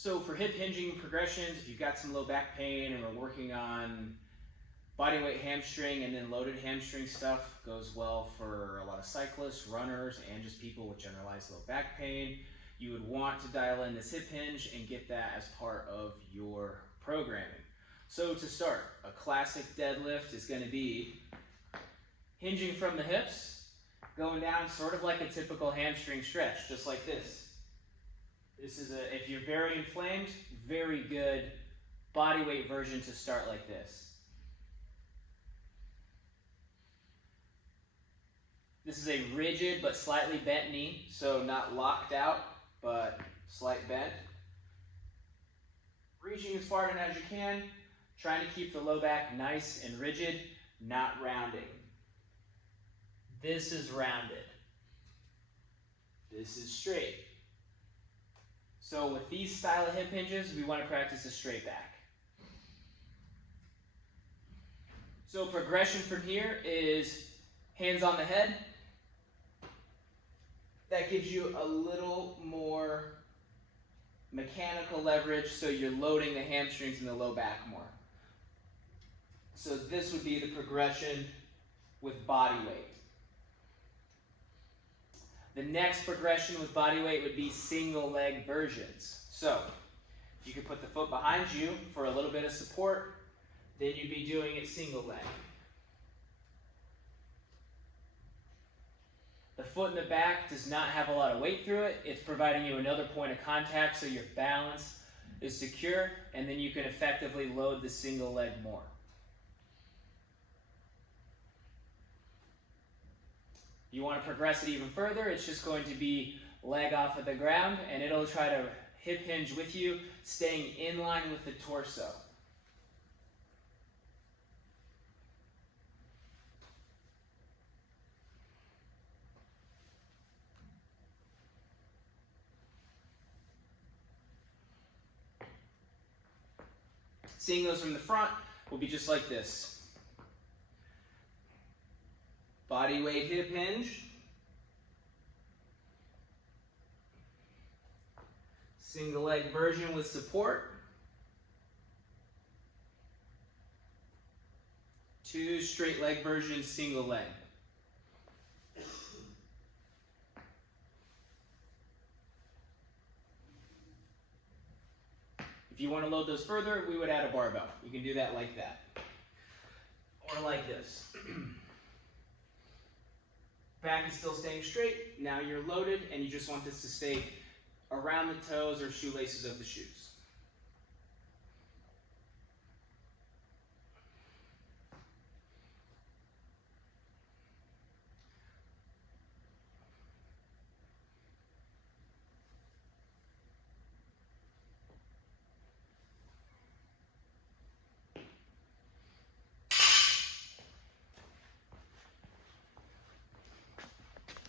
So for hip hinging progressions, if you've got some low back pain and we're working on body weight hamstring and then loaded hamstring stuff, goes well for a lot of cyclists, runners, and just people with generalized low back pain. You would want to dial in this hip hinge and get that as part of your programming. So to start, a classic deadlift is going to be hinging from the hips, going down sort of like a typical hamstring stretch, just like this. This is if you're very inflamed, very good body weight version to start like this. This is a rigid but slightly bent knee, so not locked out, but slight bend. Reaching as far in as you can, trying to keep the low back nice and rigid, not rounding. This is rounded. This is straight. So with these style of hip hinges, we want to practice a straight back. So progression from here is hands on the head. That gives you a little more mechanical leverage, so you're loading the hamstrings and the low back more. So this would be the progression with body weight. The next progression with body weight would be single leg versions. So if you could put the foot behind you for a little bit of support, then you'd be doing it single leg. The foot in the back does not have a lot of weight through it. It's providing you another point of contact so your balance is secure, and then you can effectively load the single leg more. You want to progress it even further, it's just going to be leg off of the ground, and it'll try to hip hinge with you, staying in line with the torso. Seeing those from the front will be just like this. Body weight hip hinge. Single leg version with support. 2 straight leg versions, single leg. If you want to load those further, we would add a barbell. You can do that like that. Or like this. Back is still staying straight. Now you're loaded and you just want this to stay around the toes or shoelaces of the shoes.